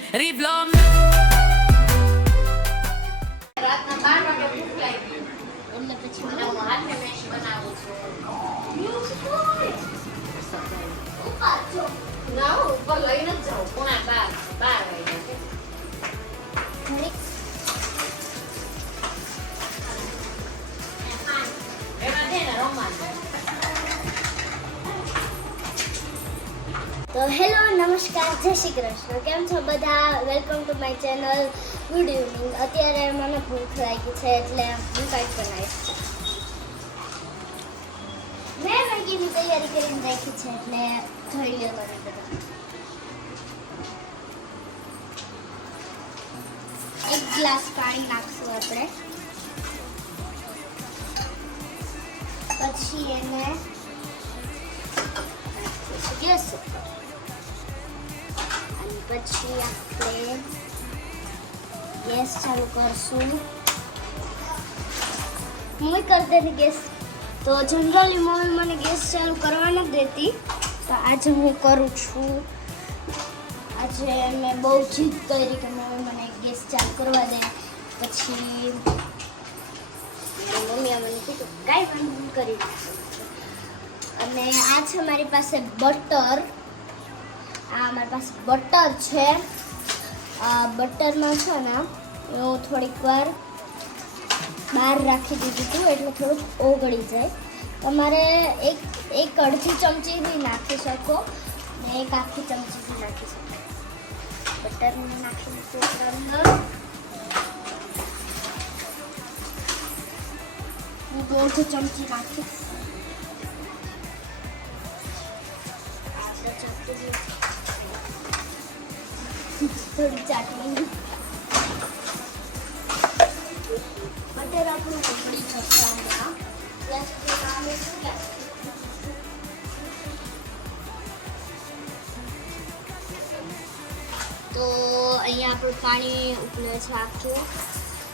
Riblom. રાતના 12 વાગે ભૂખ લાગી એટલે પછી હું હાથે મેશ બનાવું છું. ના ઉપર લઈને જ જાઉં. 11:30 વાગે એમાં છે ને રોમાન. તો હેલો નમસ્કાર જય શ્રી કૃષ્ણ કેમ છો બધા welcome to my channel good evening અત્યારે મને ભૂખ લાગી છે એટલે હું કંઈક બનાવીશ મેં મેગીની તૈયારી કરીને રાખી છે એટલે જોઈ લો તમે બધા એક ગ્લાસ પાણી નાખશું આપણે પછી એને ગેસ પછી આપણે ગેસ ચાલુ કરશું હું કરી દેતી ગેસ તો જનરલી મમ્મી મને ગેસ ચાલુ કરવા નથી દેતી તો આજે હું કરું છું આજે મેં બહુ જીદ કરી કે મમ્મી મને ગેસ ચાલુ કરવા દે પછી મમ્મીએ મને કીધું કાંઈ વાંધો કરી અને આ છે મારી પાસે બટર આ મારી પાસે બટર છે બટરમાં છે ને હું થોડીક વાર બહાર રાખી દીધું હતું એટલે થોડુંક ઓગળી જાય તમારે એક અડધી ચમચી બી નાખી શકો ને એક આખી ચમચી બી નાખી શકો બટરને નાખી દીધું અંદર હું દોઢ ચમચી નાખીશ થોડી ચાટણી બટર આપણું ઉકળી જશે હમણાં તો અહીંયા આપણું પાણી ઉકળે છે આખું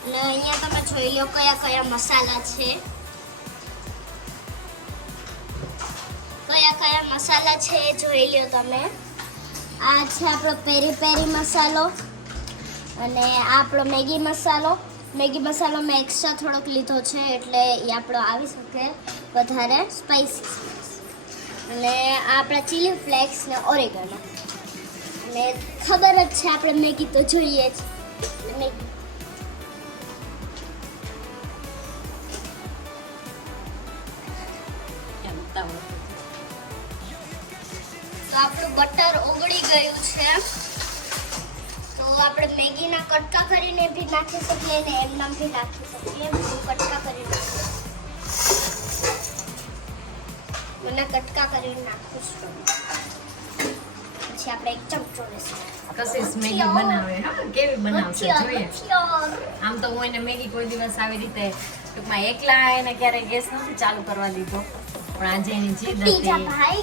અને અહીંયા તમે જોઈ લો કયા કયા મસાલા છે કયા મસાલા છે એ જોઈ લો તમે આ છે આપણો પેરી પેરી મસાલો અને આ આપણો મેગી મસાલો મેં એક્સ્ટ્રા થોડોક લીધો છે એટલે એ આપણો આવી શકે વધારે સ્પાઇસી અને આ આપણા ચીલી ફ્લેક્સ ને ઓરેગાનો અને ખબર જ છે આપણે મેગી તો જોઈએ જ મેગી તો આપણું બટર ઓગળી ગયું છે તો આપણે મેગીના કટકા કરીને બી નાખી શકીએ અને એમનામ બી નાખી શકીએ હું કટકા કરીને મને કટકા કરીને નાખું છું પછી આપણે એક ચમચો લેશું કશિશ મેગી બનાવે હા કેવી બનાવશે જોઈએ આમ તો હું એને મેગી કોઈ દિવસ આવી રીતે ટૂંકમાં એકલા એને ક્યારેય ગેસ નથી ચાલુ કરવા દીધો પણ આજે એની જીદ હતી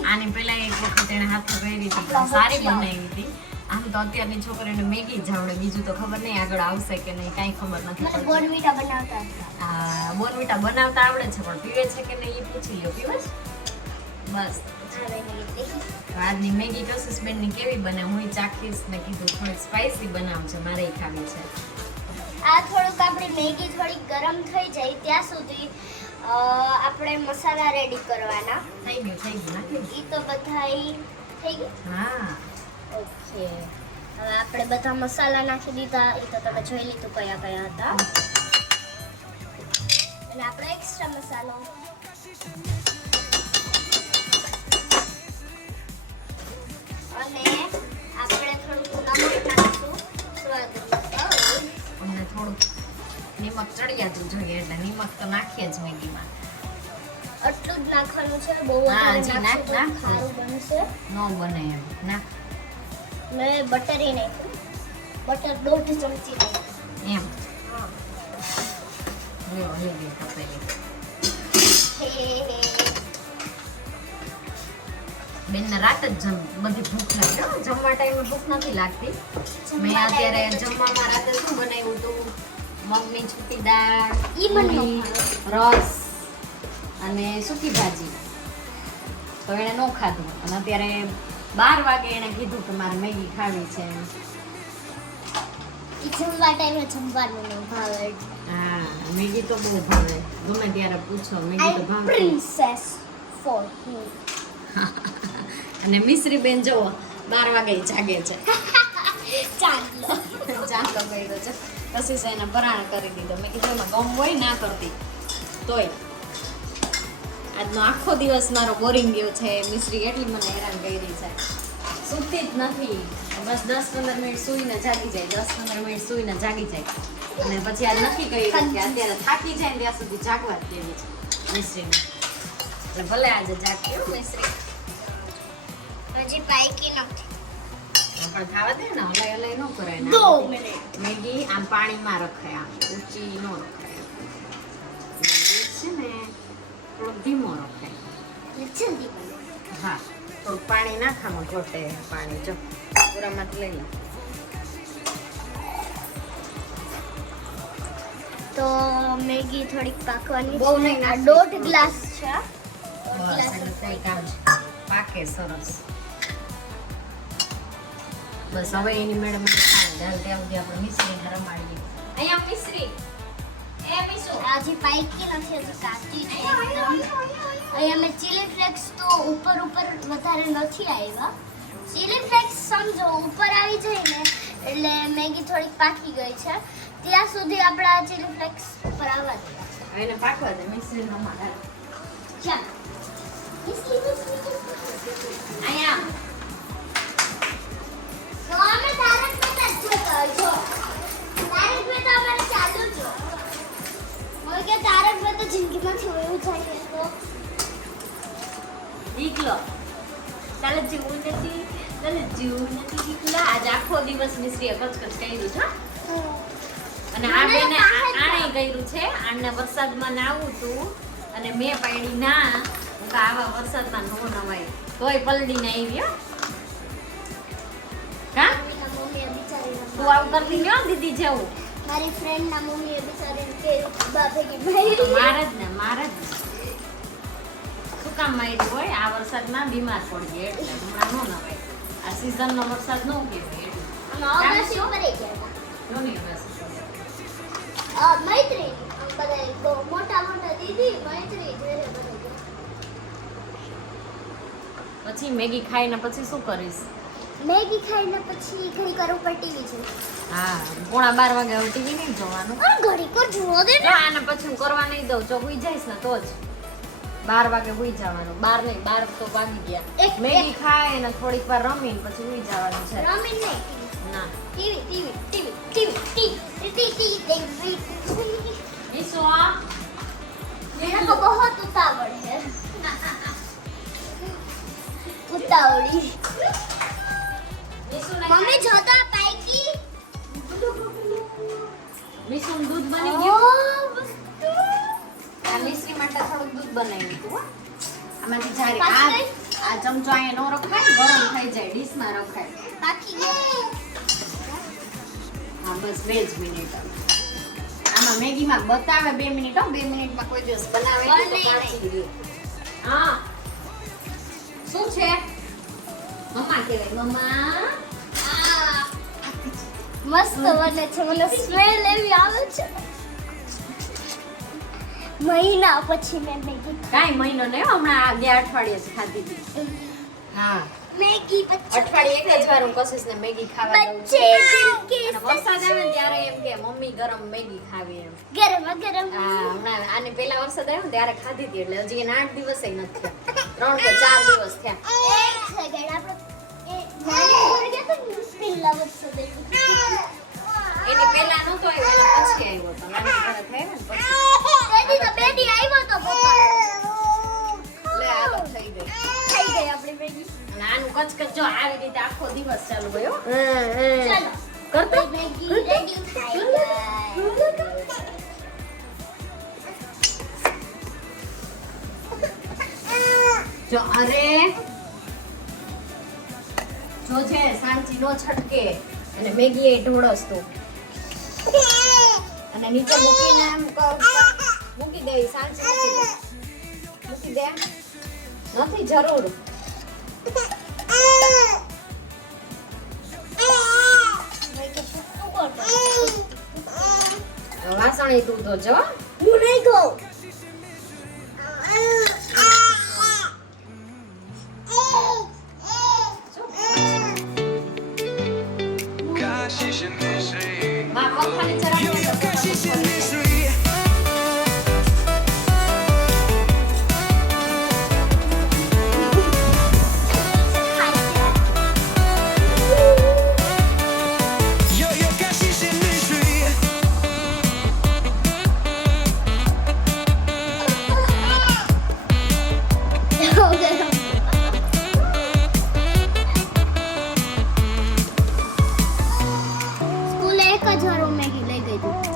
આની પહેલા એક વખત એને હાથ કરી હતી સારી બનાવી હતી આમ તો અત્યારની છોકરીને મેગી જ આવડે બીજું તો ખબર નહીં આગળ આવશે કે નહીં કાંઈ ખબર નથી મને બોર્નવીટા બનાવતા હા બોર્નવીટા બનાવતા આવડે છે પણ પીવે છે કે નહીં એ પૂછી લ્યો પીવે છે બસ આજની મેગી કશિશ બેનની કેવી બને હું ચાખીશ ને કીધું થોડીક સ્પાઇસી બનાવજો મારે ખાવી છે આ થોડુંક આપણી મેગી થોડી ગરમ થઈ જાય ત્યાં સુધી આપણે મસાલા રેડી કરવાના થઈ ગયું નાખી ઈ તો બધા થઈ ગયું હા ઓકે હવે આપણે બધા મસાલા નાખી દીધા એ તો તમે જોઈ લીધું કયા કયા હતા અને આપણે એક્સ્ટ્રા મસાલો અને આપણે થોડું નમક નાખીશું સ્વાદ અનુસાર અમને થોડુંક નિમક ચડિયાતું જોઈએ એટલે નિમક તો નાખીએ જ મેગીમાં આટલું જ નાખવાનું છે બહુ હા, વધારે જી, નાખ, નાખશું તો નાખ. ખારું બનશે ન બને એમ નાખ મેં બટર એ નાખ્યું બટર 1.5 ચમચી નાખ્યું એમ હા લ્યો લે તપેલી બેનને રાત જ બધી ભૂખ લાગે હો. જમવા ટાઈમે ભૂખ નથી લાગતી મેં અત્યારે જમવામાં રાતે શું બનાવ્યું હતું મગની છૂટી દાળ ઈ મને ન પૂરી, રસ અને સૂકી ભાજી તો એણે ન ખાધું અને અત્યારે 12 વાગે એણે કીધું કે મારે મેગી ખાવી છે ઈ જમવા ટાઈમે જમવાનું ન ભાવે. હા મેગી તો બહુ ભાવે, ગમે ત્યારે પૂછો મેગી તો આઈ ભાવે. Princess for you. અને મિશ્રી બેન જો 12 વાગે જાગે છે. ચાલો. ચાલો કર્યો છે પછી છે એને પરાણ કરી દીધો. મેં કીધું એમાં ગમ હોય ના કરતી તોય. આજનો આખો દિવસ મારો બોરિંગ ગયો છે. મિશ્રી એટલી મને હેરાન કરી છે, સૂતી જ નથી. બસ 10-15 મિનિટ સૂઈને જાગી જાય, 10-15 મિનિટ સૂઈને જાગી જાય. અને પછી આજ નક્કી કર્યું કે અત્યારે થાકી જાય ને ત્યાં સુધી જાગવા જ દેવી છે મિશ્રીને. એટલે ભલે આજે જાગતી હો મિશ્રી. હજી પાઈકી નથી. પણ ખાવા દે ને, હલાઈ હલાઈ ન કરાય ને. 2 મિનિટ. મેગી આમ પાણીમાં રખાય, આમ ઊંચી ન રખાય. મેગી છે ને થોડોક ધીમો રખાય. જલ્દી બને. હા થોડુંક પાણી નાખામાં ઘટે પાણી. જો પૂરામાંથી લઈ લો. તો મેગી થોડીક પાકવાની બહુ છે. નહીં આ નાખવી. 1.5 ગ્લાસ છે. બસ એટલે થઈ કામ છે. પાકે સરસ. બસ હવે એની મેડમ ખાય દાલ ત્યાં સુધી આપણે મિશ્રીને રમાડીએ. અહીંયા મિશ્રી એ મિશ્રો હજી પાઈકી નથી, હજી કાચી છે એકદમ. અહીંયા મેં ચીલી ફ્લેક્સ તો ઉપર વધારે નથી આવ્યા. ચીલી ફ્લેક્સ સમજો ઉપર આવી જાય ને એટલે મેગી થોડીક પાકી ગઈ છે. ત્યાં સુધી આપણા ચીલી ફ્લેક્સ ઉપર આવવા દે. એને પાકવા દે મિશ્રીને રમાડે. ચાલો. અહીંયા તો અમે તારક મહેતા જ જોતા હોય, જો. તારક મહેતા અમારે ચાલુ જ હોય. હવે કે તારક મહેતા જિંદગીમાંથી વયું જાય તો દીકલો ચાલે જીવું નથી, ચાલે જીવું નથી દીકલા. આજ આખો દિવસ મિશ્રીએ કચકચ કર્યું છે. અને આ બેને આણે કર્યું છે. આને વરસાદમાં નાવું હતું અને મેં પાડી ના. હું તો આવા વરસાદમાં નો નવાય તોય પલડીને આવી હો. કા મમ્મીએ બિચારીને તું આવું કરતી લ્યો દીદી જેવું. મારી ફ્રેન્ડના મમ્મીએ બિચારીને કે બા ભેગી મારી. મારે જ ને શું કામ માર્યું હોય? આ વરસાદમાં બીમાર પડી એટલે હમણાં નો નવાય. આ સીઝનનો વરસાદ નો કહેવાય એટલે. અમે ઓગસ્ટ ઉપર ગયા હતા. નો નહીં બસ. મૈત્રી બધા મોટા દીદી મૈત્રી ઘરે બધા ગયા. પછી મેગી ખાઈને પછી શું કરીશ? મેગી ખાઈને પછી ઘડી કર ઉપર ટીવી જોઈ. હા 11:30 વાગે હવે ટીવી નહીં જોવાનું. ઘડી કર જોવો દે જો આને પછી હું કરવા નહીં દઉં. જો હુઈ જઈશ ને તો જ 12 વાગે હુઈ જવાનું. 12 નહીં 12 તો વાગી ગયા. મેગી ખાય ને થોડીક વાર રમીને પછી હુઈ જવાનું છે. રમીન નહીં ના ટીવી. ઈસો मेरा को बहुत उतावड़ है. उतावड़ी. मम्मी जोता पाएगी. મિસુનું દૂધ બની ગયું. ओ આ મિશ્રી માટે થોડુંક દૂધ બનાવ્યું હતું હો. આમાંથી જારી પાછી આ ચમચો અહીંયા નો રખાય, ગરમ થઈ જાય ડીશમાં રખાય. बाकी ये હા બસ 2 જ મિનિટ. આમાં મેગીમાં બતાવે 2 મિનિટ હો. 2 મિનિટમાં કોઈ દિવસ બનાવે નહીં તો કાચી રહે. હા શું છે મમ્મા કહેવાય મમ્મા. मस्त बने છે. મને સ્મેલ એવી આવે છે. મહિના પછી મેં મેગી કાંઈ મહિનો નહીં હો, હમણાં આ ગયા અઠવાડિયે જ ખાધી હતી. હા મેગી પછી અઠવાડિયે એક જ વાર હું કશિશને મેગી ખાવા દઉં બચ્ચે છું. દિલ અને વરસાદ આવે ને ત્યારે એમ કે મમ્મી ગરમ મેગી ખાવી એમ. ગરમ ગરમ. હા હમણાં આને પહેલા વરસાદ આવ્યો ને ત્યારે ખાધી હતી એટલે હજી એને 8 દિવસે નથી થયા. 3 કે 4 દિવસ થયા. એક સેકન્ડ આપણે એ નાની ઘર ગયા તો પેલા વરસાદ આવ્યો. એની પહેલા નહોતો આવ્યો, એના પછી આવ્યો તો. નાની ઘરે થયા ને પછી. બેટી તો બેટી આવ્યો તો પપ્પા. લે આલો થઈ ગઈ. થઈ ગઈ આપણી મેગી. અને આનું કચકચ જો આવી રીતે આખો દિવસ ચાલુ ગયો. ચાલો કરતો મેગી રેડી થઈ ગઈ. જો અરે જો છે સાંચી નો છટકે અને મેગી એ ઢોળસ તો અને નીચે મૂકીને આમ મૂકી દે સાંચી મૂકી દે નથી જરૂર. મેગી શું કરતો? વાસણ તું તો જો હું નહીં કહું. માં મગફળી ચરાવી સ્કૂલે એક જ વાર હું મેગી લઈ ગઈ હતી.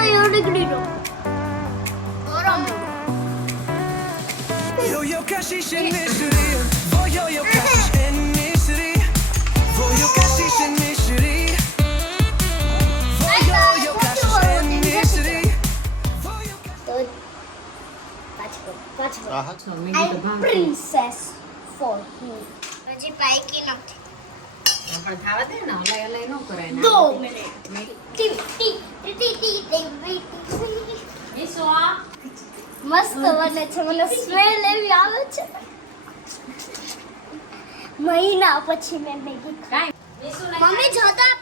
Ayo, negrito. Oromo. Voglio cassis in misery. Voglio cassis in misery. Voglio cassis in misery. Voglio cassis in misery. તો પાછળ. મેગી તો I'm ભાવ princess for you. હજી પાઈકી નથી. પણ ખાવા દે ને હલાઈ હલાઈ ન કરાય ને 2 મિનિટ. ટી ટી ટી ટી ટી. ઈસો મસ્ત બને છે, મને સ્મેલ એવી આવે છે. મહિના પછી મેં મેગી કાઈ ઈસો ને મમ્મી જોતા